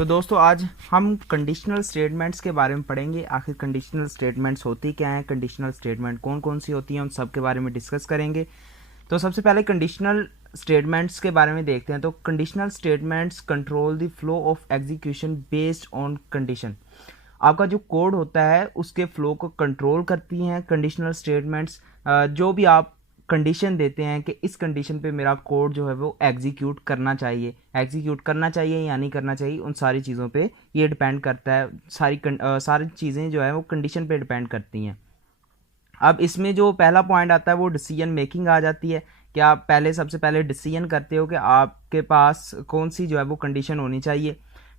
तो दोस्तों आज हम कंडीशनल स्टेटमेंट्स के बारे में पढ़ेंगे। आखिर कंडीशनल स्टेटमेंट्स होती क्या हैं, कंडीशनल स्टेटमेंट कौन कौन सी होती हैं, उन सब के बारे में डिस्कस करेंगे। तो सबसे पहले कंडीशनल स्टेटमेंट्स के बारे में देखते हैं। तो conditional statements control the flow of execution based on condition. आपका जो कोड होता है उसके फ्लो को कंट्रोल करती हैं कंडीशनल स्टेटमेंट्स। जो भी आप कंडीशन देते हैं कि इस कंडीशन पे मेरा कोड जो है वो एग्जीक्यूट करना चाहिए या नहीं करना चाहिए, उन सारी चीज़ों पे ये डिपेंड करता है। सारी चीज़ें जो है वो कंडीशन पे डिपेंड करती हैं। अब इसमें जो पहला पॉइंट आता है वो डिसीजन मेकिंग आ जाती है कि आप सबसे पहले डिसीजन करते हो कि आपके पास कौन सी जो है वो कंडीशन होनी चाहिए।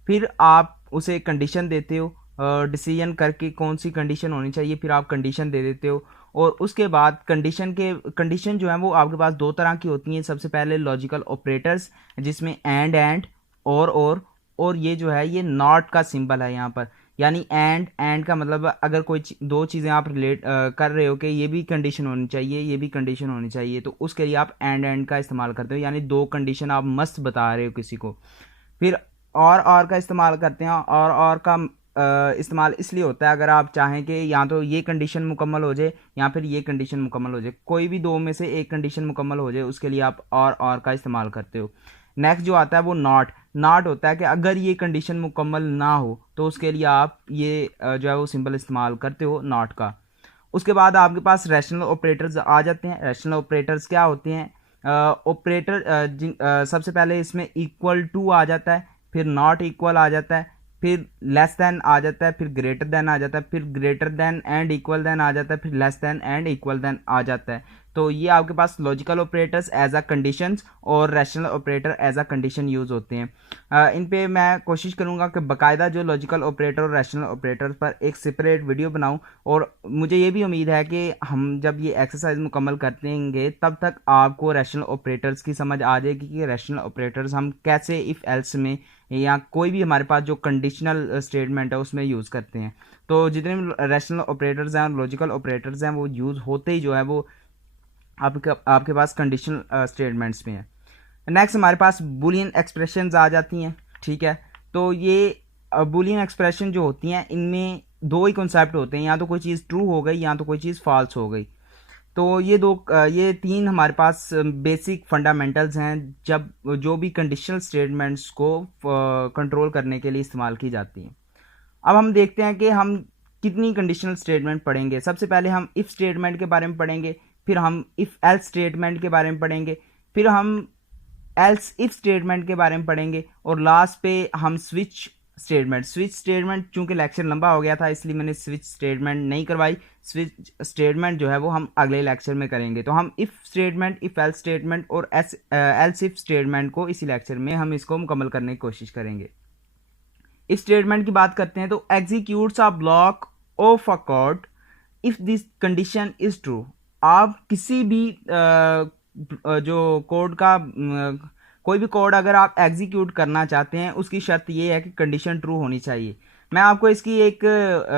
फिर आप उसे कंडीशन देते हो, डिसीजन करके कौन सी कंडीशन होनी चाहिए, फिर आप कंडीशन दे देते हो। और उसके बाद कंडीशन जो है वो आपके पास दो तरह की होती हैं। सबसे पहले लॉजिकल ऑपरेटर्स जिसमें एंड और ये जो है ये नॉट का सिंबल है यहाँ पर। यानी एंड का मतलब अगर कोई दो चीज़ें आप रिलेट कर रहे हो कि ये भी कंडीशन होनी चाहिए, ये भी कंडीशन होनी चाहिए, तो उसके लिए आप एंड का इस्तेमाल करते हो। यानी दो कंडीशन आप मस्त बता रहे हो किसी को। फिर और का इस्तेमाल करते हैं। और का इस्तेमाल इसलिए होता है अगर आप चाहें कि या तो ये कंडीशन मुकम्मल हो जाए या फिर ये कंडीशन मुकम्मल हो जाए, कोई भी दो में से एक कंडीशन मुकम्मल हो जाए, उसके लिए आप और का इस्तेमाल करते हो। नेक्स्ट जो आता है वो नॉट होता है कि अगर ये कंडीशन मुकम्मल ना हो तो उसके लिए आप ये जो है वो सिंबल इस्तेमाल करते हो नॉट का। उसके बाद आपके पास रैशनल ऑपरेटर्स आ जाते हैं। रैशनल ऑपरेटर्स क्या होते हैं? सबसे पहले इसमें इक्वल टू आ जाता है, फिर नॉट इक्वल आ जाता है, फिर लेस देन आ जाता है, फिर ग्रेटर देन आ जाता है, फिर greater than and equal than आ जाता है, फिर less than and equal than आ जाता है। तो ये आपके पास logical operators as a conditions और rational operator as a condition use होते हैं। इन पे मैं कोशिश करूँगा कि बाकायदा जो लॉजिकल ऑपरेटर और रैशनल ऑपरेटर पर एक सेपरेट वीडियो बनाऊँ। और मुझे ये भी उम्मीद है कि हम जब ये एक्सरसाइज मुकम्मल करते हैं तब तक आपको रैशनल ऑपरेटर्स की समझ आ जाएगी कि रैशनल ऑपरेटर्स हम कैसे इफ़ एल्स में या कोई भी हमारे पास जो कंडीशनल स्टेटमेंट है उसमें यूज़ करते हैं। तो जितने भी रैशनल ऑपरेटर्स हैं और लॉजिकल ऑपरेटर्स हैं वो यूज़ होते ही जो है वो आपके पास कंडीशनल स्टेटमेंट्स में है। नेक्स्ट हमारे पास बूलियन एक्सप्रेशंस आ जाती हैं। ठीक है, तो ये बूलियन एक्सप्रेशन जो होती हैं इनमें दो ही कॉन्सेप्ट होते हैं, या तो कोई चीज़ ट्रू हो गई या तो कोई चीज़ फॉल्स हो गई। तो ये तीन हमारे पास बेसिक फंडामेंटल्स हैं जब जो भी कंडीशनल स्टेटमेंट्स को कंट्रोल करने के लिए इस्तेमाल की जाती हैं। अब हम देखते हैं कि हम कितनी कंडीशनल स्टेटमेंट पढ़ेंगे। सबसे पहले हम इफ़ स्टेटमेंट के बारे में पढ़ेंगे, फिर हम इफ़ एल्स स्टेटमेंट के बारे में पढ़ेंगे, फिर हम एल्स इफ स्टेटमेंट के बारे में पढ़ेंगे, और लास्ट पे हम स्विच स्टेटमेंट चूंकि लेक्चर लंबा हो गया था इसलिए मैंने स्विच स्टेटमेंट नहीं करवाई। स्विच स्टेटमेंट जो है वो हम अगले लेक्चर में करेंगे। तो हम if statement, if else statement और एल्स इफ स्टेटमेंट को इसी लेक्चर में हम इसको मुकम्मल करने की कोशिश करेंगे। इफ स्टेटमेंट की बात करते हैं तो executes a block of a code if this condition is true. आप किसी भी जो कोड का कोई भी कोड अगर आप एग्जीक्यूट करना चाहते हैं उसकी शर्त ये है कि कंडीशन ट्रू होनी चाहिए। मैं आपको इसकी एक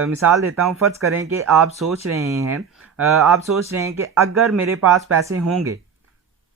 मिसाल देता हूँ। फ़र्ज़ करें कि आप सोच रहे हैं कि अगर मेरे पास पैसे होंगे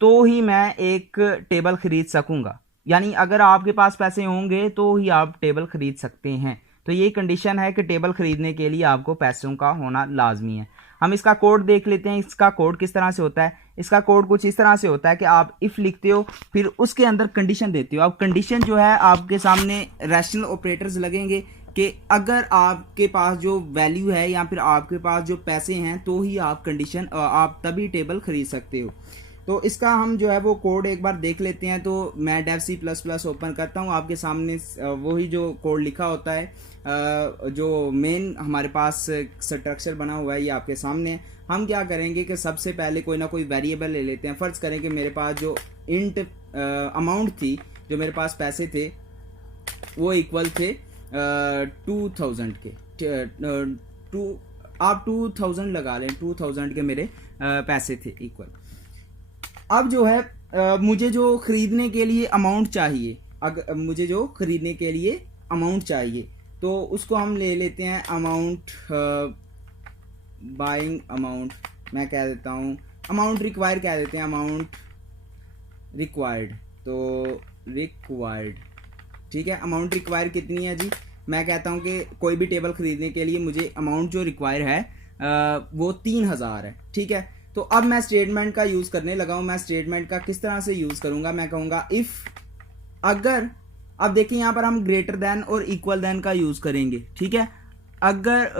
तो ही मैं एक टेबल ख़रीद सकूंगा। यानी अगर आपके पास पैसे होंगे तो ही आप टेबल ख़रीद सकते हैं। तो ये कंडीशन है कि टेबल ख़रीदने के लिए आपको पैसों का होना लाजमी है। हम इसका कोड देख लेते हैं। इसका कोड किस तरह से होता है? इसका कोड कुछ इस तरह से होता है कि आप इफ़ लिखते हो, फिर उसके अंदर कंडीशन देते हो। अब कंडीशन जो है आपके सामने रैशनल ऑपरेटर्स लगेंगे कि अगर आपके पास जो वैल्यू है या फिर आपके पास जो पैसे हैं तो ही आप तभी टेबल ख़रीद सकते हो। तो इसका हम जो है वो कोड एक बार देख लेते हैं। तो मैं डेव C++ ओपन करता हूँ। आपके सामने वही जो कोड लिखा होता है, जो मेन हमारे पास स्ट्रक्चर बना हुआ है ये आपके सामने है। हम क्या करेंगे कि सबसे पहले कोई ना कोई वेरिएबल ले लेते हैं। फ़र्ज़ करें कि मेरे पास जो इंट अमाउंट थी, जो मेरे पास पैसे थे वो इक्वल थे 2000 के। आप 2000 लगा लें, 2000 के मेरे पैसे थे इक्वल। अब जो है मुझे जो खरीदने के लिए अमाउंट चाहिए, तो उसको हम ले लेते हैं अमाउंट, बाइंग अमाउंट मैं कह देता हूँ, अमाउंट रिक्वायर्ड कह देते हैं, अमाउंट रिक्वायर्ड। तो रिक्वायर्ड ठीक है। अमाउंट रिक्वायर कितनी है जी, मैं कहता हूँ कि कोई भी टेबल खरीदने के लिए मुझे अमाउंट जो रिक्वायर है वो 3000 है, ठीक है। तो अब मैं स्टेटमेंट का यूज़ करने लगा हूँ। मैं स्टेटमेंट का किस तरह से यूज़ करूँगा, मैं कहूँगा इफ़, अगर, अब देखिए यहाँ पर हम ग्रेटर देन और इक्वल देन का यूज़ करेंगे, ठीक है। अगर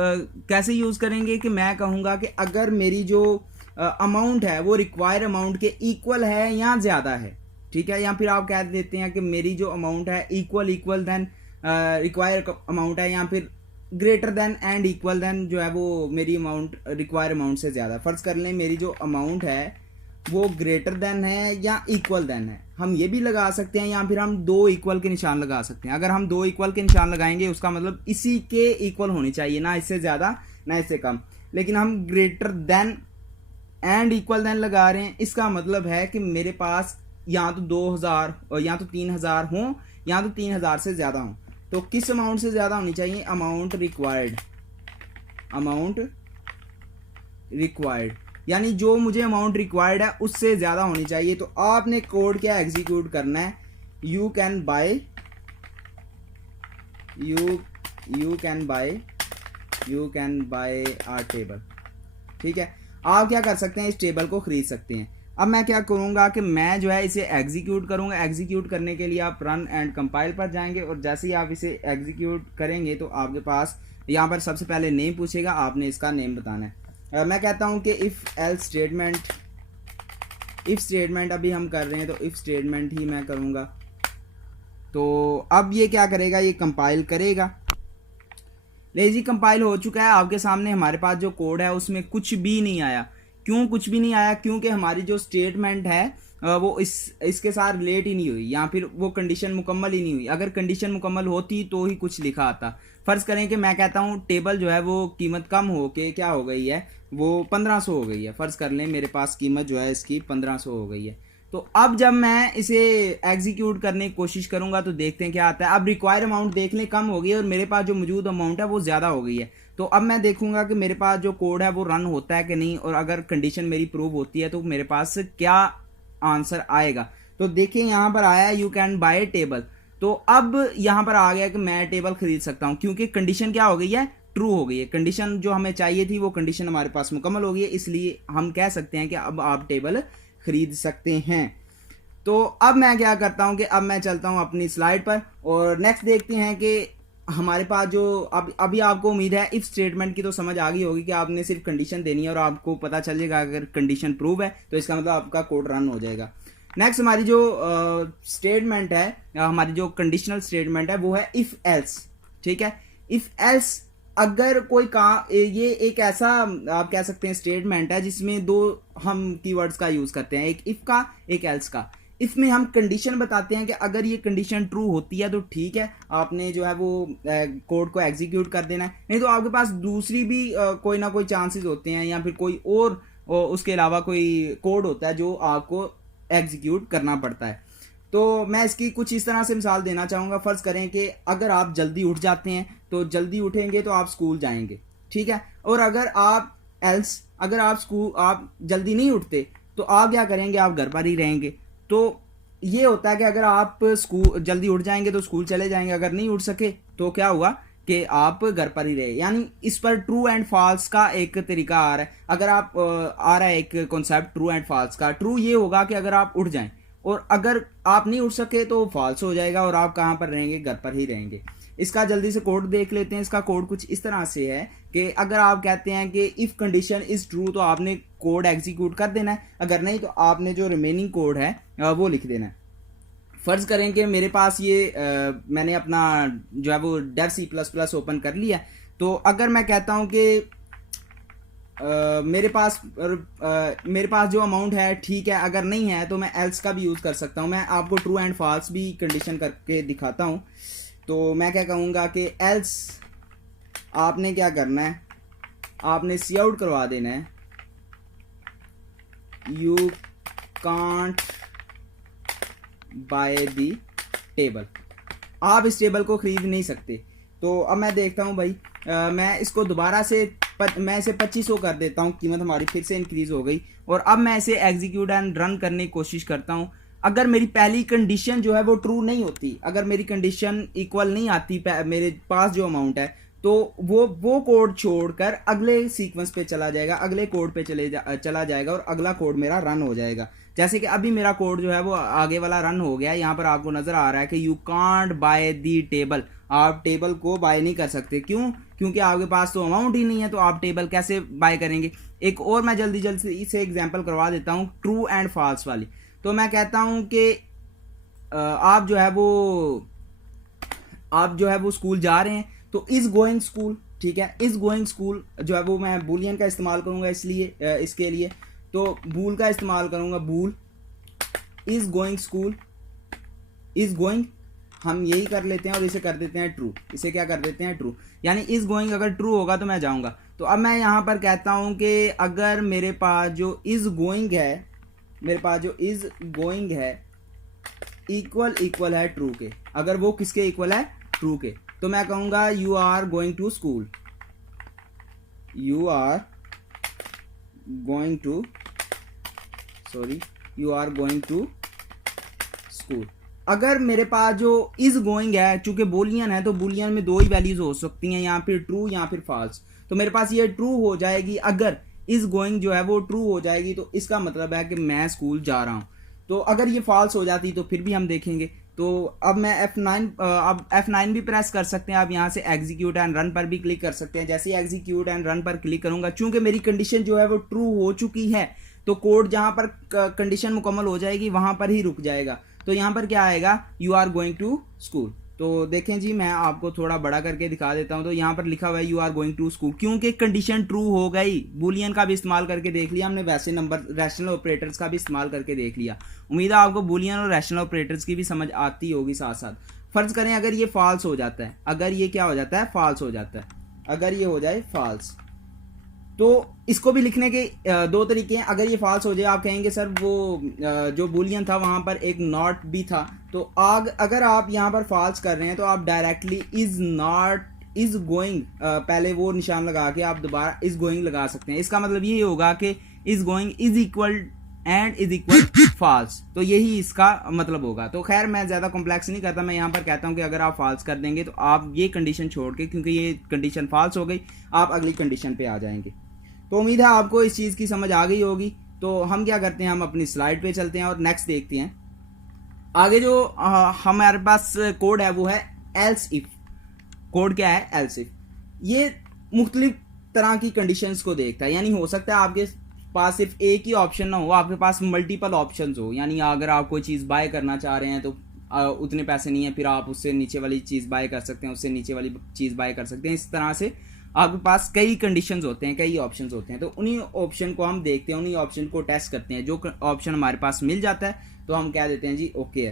कैसे यूज़ करेंगे कि मैं कहूँगा कि अगर मेरी जो अमाउंट है वो रिक्वायर अमाउंट के इक्वल है या ज़्यादा है, ठीक है। या फिर आप कह देते हैं कि मेरी जो अमाउंट है इक्वल देन रिक्वायर अमाउंट है, या फिर greater than and equal than जो है वो मेरी अमाउंट रिक्वायर अमाउंट से ज़्यादा। फ़र्ज़ कर लें मेरी जो अमाउंट है वो ग्रेटर देन है या इक्वल देन है। हम ये भी लगा सकते हैं, या फिर हम दो इक्वल के निशान लगा सकते हैं। अगर हम दो इक्वल के निशान लगाएंगे उसका मतलब इसी के इक्वल होनी चाहिए, ना इससे ज़्यादा ना इससे कम। लेकिन हम greater than and equal than लगा रहे हैं, इसका मतलब है कि मेरे पास या तो 2000 और या तो 3000 हों, या तो 3000 से ज़्यादा हों। तो किस अमाउंट से ज़्यादा होनी चाहिए, अमाउंट रिक्वायर्ड, यानी जो मुझे अमाउंट रिक्वायर्ड है उससे ज़्यादा होनी चाहिए। तो आपने कोड क्या एग्जीक्यूट करना है, you can buy our table, ठीक है। आप क्या कर सकते हैं, इस टेबल को खरीद सकते हैं। अब मैं क्या करूँगा कि मैं जो है इसे एग्जीक्यूट करूँगा। एग्जीक्यूट करने के लिए आप रन एंड कंपाइल पर जाएंगे, और जैसे ही आप इसे एग्जीक्यूट करेंगे तो आपके पास यहाँ पर सबसे पहले नेम पूछेगा, आपने इसका नेम बताना है। मैं कहता हूँ कि इफ़ एल्स स्टेटमेंट अभी हम कर रहे हैं, तो इफ़ स्टेटमेंट ही मैं करूँगा। तो अब ये क्या करेगा, ये कंपाइल करेगा। ले जी, कंपाइल हो चुका है आपके सामने। हमारे पास जो कोड है उसमें कुछ भी नहीं आया। क्यों कुछ भी नहीं आया, क्योंकि हमारी जो स्टेटमेंट है वो इसके साथ रिलेट ही नहीं हुई, या फिर वो कंडीशन मुकम्मल ही नहीं हुई। अगर कंडीशन मुकम्मल होती तो ही कुछ लिखा आता। फ़र्ज़ करें कि मैं कहता हूँ टेबल जो है वो कीमत कम हो के क्या हो गई है, वो 1500 हो गई है। फ़र्ज़ कर लें मेरे पास कीमत जो है इसकी 1500 हो गई है। तो अब जब मैं इसे एग्जीक्यूट करने की कोशिश करूंगा तो देखते हैं क्या आता है। अब रिक्वायर अमाउंट देख लें कम हो गई है, और मेरे पास जो मौजूद अमाउंट है वो ज़्यादा हो गई है। तो अब मैं देखूंगा कि मेरे पास जो कोड है वो रन होता है कि नहीं, और अगर कंडीशन मेरी प्रूव होती है तो मेरे पास क्या आंसर आएगा। तो देखिए यहाँ पर आया यू कैन बाय टेबल। तो अब यहाँ पर आ गया कि मैं टेबल खरीद सकता हूँ, क्योंकि कंडीशन क्या हो गई है, ट्रू हो गई है। कंडीशन जो हमें चाहिए थी वो कंडीशन हमारे पास मुकम्मल हो गई है, इसलिए हम कह सकते हैं कि अब आप टेबल खरीद सकते हैं। तो अब मैं क्या करता हूं कि अब मैं चलता हूं अपनी स्लाइड पर, और नेक्स्ट देखते हैं कि हमारे पास जो अभी आपको उम्मीद है इफ स्टेटमेंट की तो समझ आ गई होगी कि आपने सिर्फ कंडीशन देनी है और आपको पता चल जाएगा अगर कंडीशन प्रूव है तो इसका मतलब आपका कोड रन हो जाएगा। नेक्स्ट हमारी जो स्टेटमेंट है, हमारी जो कंडीशनल स्टेटमेंट है वो है इफ एल्स, ठीक है। इफ एल्स अगर कोई काम, ये एक ऐसा आप कह सकते हैं स्टेटमेंट है जिसमें दो हम कीवर्ड्स का यूज करते हैं, एक इफ का एक एल्स का। इफ में हम कंडीशन बताते हैं कि अगर ये कंडीशन ट्रू होती है तो ठीक है, आपने जो है वो कोड को एग्जीक्यूट कर देना है, नहीं तो आपके पास दूसरी भी कोई ना कोई चांसेस होते हैं, या फिर कोई और उसके अलावा कोई कोड होता है जो आपको एग्जीक्यूट करना पड़ता है। तो मैं इसकी कुछ इस तरह से मिसाल देना चाहूँगा। फ़र्ज़ करें कि अगर आप जल्दी उठ जाते हैं तो जल्दी उठेंगे तो आप स्कूल जाएंगे, ठीक है। और अगर आप जल्दी नहीं उठते तो आप क्या करेंगे, आप घर पर ही रहेंगे। तो ये होता है कि अगर आप स्कूल जल्दी उठ जाएंगे तो स्कूल चले जाएंगे, अगर नहीं उठ सके तो क्या हुआ कि आप घर पर ही रहे। यानी इस पर ट्रू एंड फॉल्स का एक तरीका आ रहा है। अगर आप आ रहा है एक कॉन्सेप्ट ट्रू एंड फॉल्स का। ट्रू ये होगा कि अगर आप उठ जाएं, और अगर आप नहीं उठ सके तो फॉल्स हो जाएगा और आप कहाँ पर रहेंगे, घर पर ही रहेंगे। इसका जल्दी से कोड देख लेते हैं। इसका कोड कुछ इस तरह से है कि अगर आप कहते हैं कि इफ़ कंडीशन इज़ ट्रू तो आपने कोड एग्जीक्यूट कर देना है, अगर नहीं तो आपने जो रिमेनिंग कोड है वो लिख देना है। फ़र्ज़ करें कि मेरे पास ये मैंने अपना जो है वो डेव C++ ओपन कर लिया। तो अगर मैं कहता हूँ कि मेरे पास जो अमाउंट है ठीक है, अगर नहीं है तो मैं एल्स का भी यूज़ कर सकता हूँ। मैं आपको ट्रू एंड फॉल्स भी कंडीशन करके दिखाता हूँ। तो मैं क्या कहूँगा कि एल्स आपने क्या करना है, आपने सी आउट करवा देना है, you can't by the table. आप इस टेबल को खरीद नहीं सकते। तो अब मैं देखता हूँ भाई, मैं इसको दोबारा से मैं इसे 2500 कर देता हूँ, कीमत हमारी फिर से इंक्रीज हो गई। और अब मैं इसे एग्जीक्यूट एंड रन करने की कोशिश करता हूँ। अगर मेरी पहली कंडीशन जो है वो ट्रू नहीं होती, अगर मेरी कंडीशन इक्वल नहीं आती मेरे पास जो अमाउंट है, तो वो कोड छोड़कर अगले सीक्वेंस पे चला जाएगा, अगले कोड पे चला जाएगा और अगला कोड मेरा रन हो जाएगा। जैसे कि अभी मेरा कोड जो है वो आगे वाला रन हो गया है। यहाँ पर आपको नजर आ रहा है कि you can't by the table, आप टेबल को बाय नहीं कर सकते। क्यों? क्योंकि आपके पास तो अमाउंट ही नहीं है, तो आप टेबल कैसे बाय करेंगे। एक और मैं जल्दी जल्दी से एग्जांपल करवा देता हूँ, ट्रू एंड फॉल्स वाली। तो मैं कहता हूँ कि आप जो है वो स्कूल जा रहे हैं, तो इज गोइंग स्कूल, ठीक है, इज गोइंग स्कूल जो है वो मैं बूलियन का इस्तेमाल करूंगा इसलिए इसके लिए, तो बूल का इस्तेमाल करूंगा, bool is going school, is going हम यही कर लेते हैं और इसे कर देते हैं ट्रू, इसे क्या कर देते हैं ट्रू, यानी इज गोइंग अगर ट्रू होगा तो मैं जाऊंगा। तो अब मैं यहाँ पर कहता हूँ कि अगर मेरे पास जो इज गोइंग है, मेरे पास जो इज गोइंग है इक्वल है ट्रू के, अगर वो किसके इक्वल है, ट्रू के, तो मैं कहूंगा you are going to school, you are going to you are going to school. अगर मेरे पास जो इज गोइंग है, चूंकि बूलियन है तो बूलियन में दो ही वैल्यूज हो सकती हैं, या फिर ट्रू या फिर फॉल्स, तो मेरे पास ये ट्रू हो जाएगी। अगर इज गोइंग जो है वो ट्रू हो जाएगी तो इसका मतलब है कि मैं स्कूल जा रहा हूं। तो अगर ये फॉल्स हो जाती तो फिर भी हम देखेंगे। तो अब मैं F9 भी प्रेस कर सकते हैं, आप यहाँ से एग्जीक्यूट एंड रन पर भी क्लिक कर सकते हैं। जैसे ही एग्जीक्यूट एंड रन पर क्लिक करूंगा, चूंकि मेरी कंडीशन जो है वो ट्रू हो चुकी है, तो कोड जहां पर कंडीशन मुकम्मल हो जाएगी वहां पर ही रुक जाएगा। तो यहाँ पर क्या आएगा, you are going to school. तो देखें जी, मैं आपको थोड़ा बड़ा करके दिखा देता हूं। तो यहाँ पर लिखा हुआ है you are going to school, क्योंकि कंडीशन ट्रू हो गई। बूलियन का भी इस्तेमाल करके देख लिया हमने, वैसे नंबर रैशनल ऑपरेटर्स का भी इस्तेमाल करके देख लिया। उम्मीद है आपको बूलियन और रैशनल ऑपरेटर्स की भी समझ आती होगी साथ साथ। फर्ज करें अगर ये फॉल्स हो जाता है, अगर ये क्या हो जाता है, फॉल्स हो जाता है, अगर ये हो जाए फॉल्स, तो इसको भी लिखने के दो तरीके हैं। अगर ये फॉल्स हो जाए, आप कहेंगे सर वो जो बूलियन था वहां पर एक नॉट भी था, तो अगर आप यहां पर फॉल्स कर रहे हैं तो आप डायरेक्टली इज गोइंग पहले वो निशान लगा के आप दोबारा इज गोइंग लगा सकते हैं। इसका मतलब ये होगा कि is going is equal false, तो यही इसका मतलब होगा। तो खैर मैं ज्यादा कॉम्प्लेक्स नहीं करता, मैं यहाँ पर कहता हूँ कि अगर आप फॉल्स कर देंगे तो आप ये कंडीशन छोड़ के, क्योंकि ये कंडीशन फॉल्स हो गई, आप अगली कंडीशन पे आ जाएंगे। तो उम्मीद है आपको इस चीज़ की समझ आ गई होगी। तो हम क्या करते हैं, हम अपनी स्लाइड पे चलते हैं और नेक्स्ट देखते हैं। आगे जो हमारे पास कोड है वो है एल्स इफ। कोड क्या है, एल्स इफ। ये मुख्तलिफ तरह की कंडीशंस को देखता है, यानी हो सकता है आपके पास सिर्फ एक ही ऑप्शन ना हो, आपके पास मल्टीपल ऑप्शंस हो। यानी अगर आप कोई चीज़ बाय करना चाह रहे हैं तो उतने पैसे नहीं है, फिर आप उससे नीचे वाली चीज़ बाय कर सकते हैं, उससे नीचे वाली चीज़ बाय कर सकते हैं। इस तरह से आपके पास कई कंडीशंस होते हैं, कई ऑप्शंस होते हैं। तो उन्हीं ऑप्शन को हम देखते हैं, उन्हीं ऑप्शन को टेस्ट करते हैं। जो ऑप्शन हमारे पास मिल जाता है तो हम कह देते हैं जी ओके है।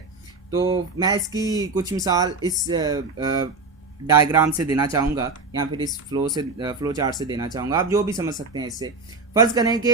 तो मैं इसकी कुछ मिसाल इस डायग्राम से देना चाहूँगा, या फिर इस फ्लो चार्ट से देना चाहूँगा, आप जो भी समझ सकते हैं इससे। फर्ज करें कि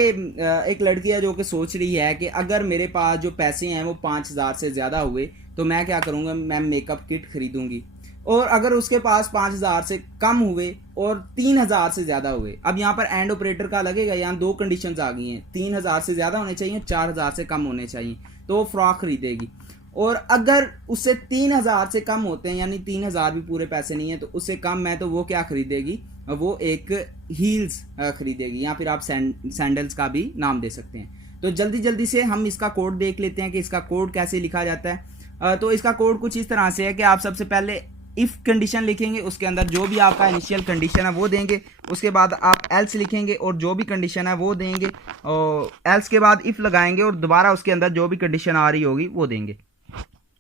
एक लड़की है जो कि सोच रही है कि अगर मेरे पास जो पैसे हैं वो 5,000 से ज़्यादा हुए तो मैं क्या करूँगा, मैं मेकअप किट खरीदूंगी। और अगर उसके पास 5,000 से कम हुए और 3,000 से ज्यादा हुए, अब यहाँ पर एंड ऑपरेटर का लगेगा। यहाँ दो कंडीशंस आ गई हैं, 3,000 से ज्यादा होने चाहिए, 4,000 से कम होने चाहिए, तो वो फ्रॉक खरीदेगी। और अगर उससे 3,000 से कम होते हैं, यानी 3,000 भी पूरे पैसे नहीं है, तो उससे कम है, तो वो क्या खरीदेगी, वो एक हील्स खरीदेगी, या फिर आप सैंडल्स का भी नाम दे सकते हैं। तो जल्दी जल्दी से हम इसका कोड देख लेते हैं कि इसका कोड कैसे लिखा जाता है। तो इसका कोड कुछ इस तरह से है कि आप सबसे पहले इफ कंडीशन लिखेंगे, उसके अंदर जो भी आपका इनिशियल कंडीशन है वो देंगे, उसके बाद आप एल्स लिखेंगे और जो भी कंडीशन है वो देंगे, और एल्स के बाद इफ लगाएंगे और दोबारा उसके अंदर जो भी कंडीशन आ रही होगी वो देंगे।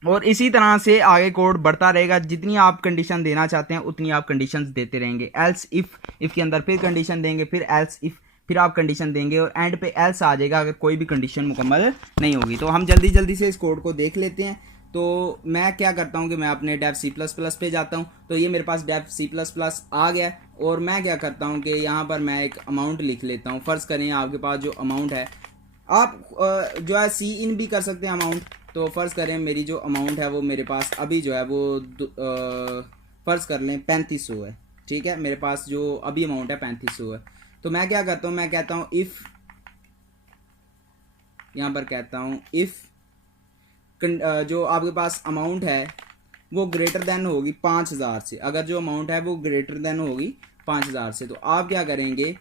और इसी तरह से आगे कोड बढ़ता रहेगा, जितनी आप कंडीशन देना चाहते हैं उतनी आप कंडीशंस देते रहेंगे। एल्स इफ के अंदर फिर कंडीशन देंगे, फिर एल्स इफ, फिर आप कंडीशन देंगे और एंड पे एल्स आ जाएगा अगर कोई भी कंडीशन मुकम्मल नहीं होगी। तो हम जल्दी जल्दी से इस कोड को देख लेते हैं। तो मैं क्या करता हूँ कि मैं अपने डेव C++ पे जाता हूँ। तो ये मेरे पास डेव C++ आ गया, और मैं क्या करता हूँ कि यहाँ पर मैं एक अमाउंट लिख लेता हूँ। फ़र्ज़ करें आपके पास जो अमाउंट है, आप जो है सी इन भी कर सकते हैं अमाउंट। तो फ़र्ज़ करें मेरी जो अमाउंट है वो मेरे पास अभी जो है वो फ़र्ज़ कर लें 3500 है, ठीक है। मेरे पास जो अभी अमाउंट है 3500 है। तो मैं क्या करता हूँ, मैं कहता हूँ इफ़, यहाँ पर कहता हूँ इफ़ जो आपके पास अमाउंट है वो ग्रेटर देन होगी 5000 से, अगर जो अमाउंट है वो ग्रेटर देन होगी 5000 से, तो आप क्या करेंगे,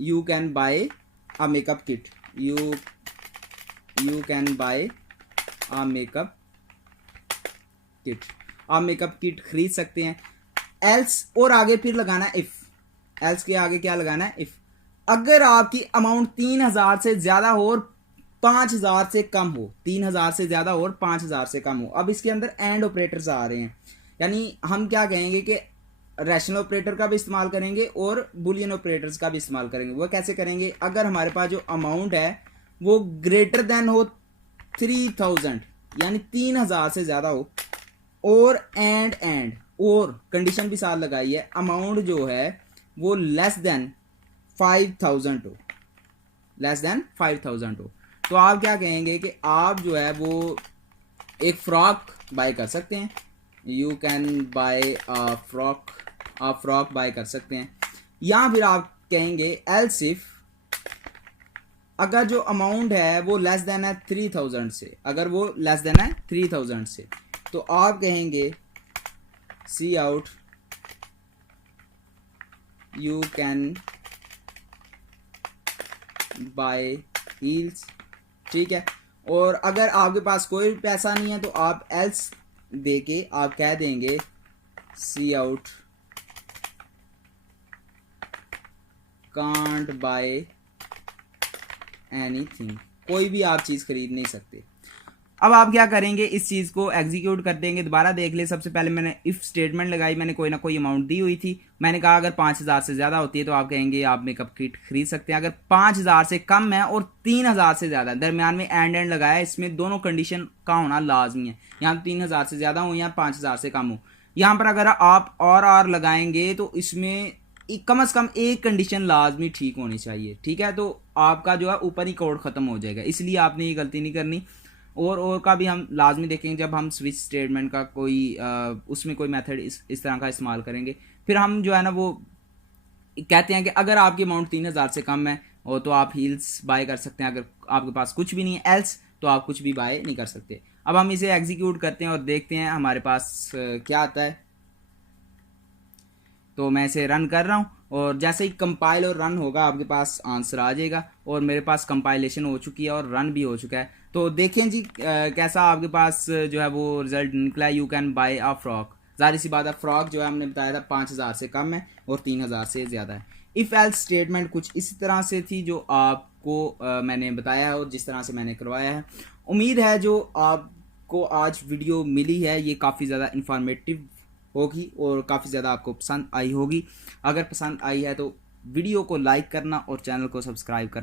you can buy a makeup kit, you can buy a makeup kit, आप मेकअप किट खरीद सकते हैं। एल्स और आगे फिर लगाना है इफ, एल्स के आगे क्या लगाना है, इफ अगर आपकी अमाउंट 3000 से ज्यादा हो और 5000 से कम हो, 3000 से ज्यादा हो और 5000 से कम हो। अब इसके अंदर एंड ऑपरेटर्स आ रहे हैं, यानी हम क्या कहेंगे कि रैशनल ऑपरेटर का भी इस्तेमाल करेंगे और बुलियन ऑपरेटर्स का भी इस्तेमाल करेंगे। वो कैसे करेंगे, अगर हमारे पास जो अमाउंट है वो ग्रेटर देन हो 3000 यानी 3000 से ज्यादा हो, और एंड और कंडीशन भी साथ लगाई है, अमाउंट जो है वो लेस देन 5000 हो, लेस देन 5000 हो, तो आप क्या कहेंगे कि आप जो है वो एक फ्रॉक बाय कर सकते हैं, you can buy a frock buy कर सकते हैं। या फिर आप कहेंगे एल्स इफ अगर जो अमाउंट है वो लेस देन है 3000 से, अगर वो लेस देन है 3000 से, तो आप कहेंगे see out you can buy heels, ठीक है। और अगर आपके पास कोई पैसा नहीं है तो आप एल्स देके आप कह देंगे सी आउट कांट बाय एनीथिंग, कोई भी आप चीज खरीद नहीं सकते। अब आप क्या करेंगे, इस चीज को एग्जीक्यूट कर देंगे। दोबारा देख ले, सबसे पहले मैंने इफ स्टेटमेंट लगाई, मैंने कोई ना कोई अमाउंट दी हुई थी, मैंने कहा अगर 5000 से ज्यादा होती है तो आप कहेंगे आप मेकअप किट खरीद सकते हैं। अगर 5000 से कम है और 3000 से ज्यादा, दरमियान में एंड लगाया, इसमें दोनों कंडीशन का होना लाजमी है, यहाँ 3000 से ज्यादा हो या 5000 से कम हो। यहाँ पर अगर आप और लगाएंगे तो इसमें कम से कम एक कंडीशन लाजमी ठीक होनी चाहिए, ठीक है, तो आपका जो है ऊपर ही कोड खत्म हो जाएगा, इसलिए आपने ये गलती नहीं करनी। और का भी हम लाजमी देखेंगे जब हम स्विच स्टेटमेंट का कोई उसमें कोई मेथड इस तरह का इस्तेमाल करेंगे। फिर हम जो है ना वो कहते हैं कि अगर आपकी अमाउंट 3000 से कम है और तो आप हील्स बाय कर सकते हैं, अगर आपके पास कुछ भी नहीं है एल्स तो आप कुछ भी बाय नहीं कर सकते। अब हम इसे एग्जीक्यूट करते हैं और देखते हैं हमारे पास क्या आता है। तो मैं इसे रन कर रहा हूँ और जैसे ही कंपाइल और रन होगा आपके पास आंसर आ जाएगा, और मेरे पास कंपाइलेशन हो चुकी है और रन भी हो चुका है। तो देखें जी कैसा आपके पास जो है वो रिजल्ट निकला है, you can buy a frock. जाहिर सी बात है, फ्रॉक जो है हमने बताया था 5000 से कम है और 3000 से ज़्यादा है। इफ़ एल्स स्टेटमेंट कुछ इसी तरह से थी जो आपको मैंने बताया है और जिस तरह से मैंने करवाया है। उम्मीद है जो आपको आज वीडियो मिली है ये काफ़ी ज़्यादा इंफॉर्मेटिव होगी और काफ़ी ज़्यादा आपको पसंद आई होगी। अगर पसंद आई है तो वीडियो को लाइक करना और चैनल को सब्सक्राइब करना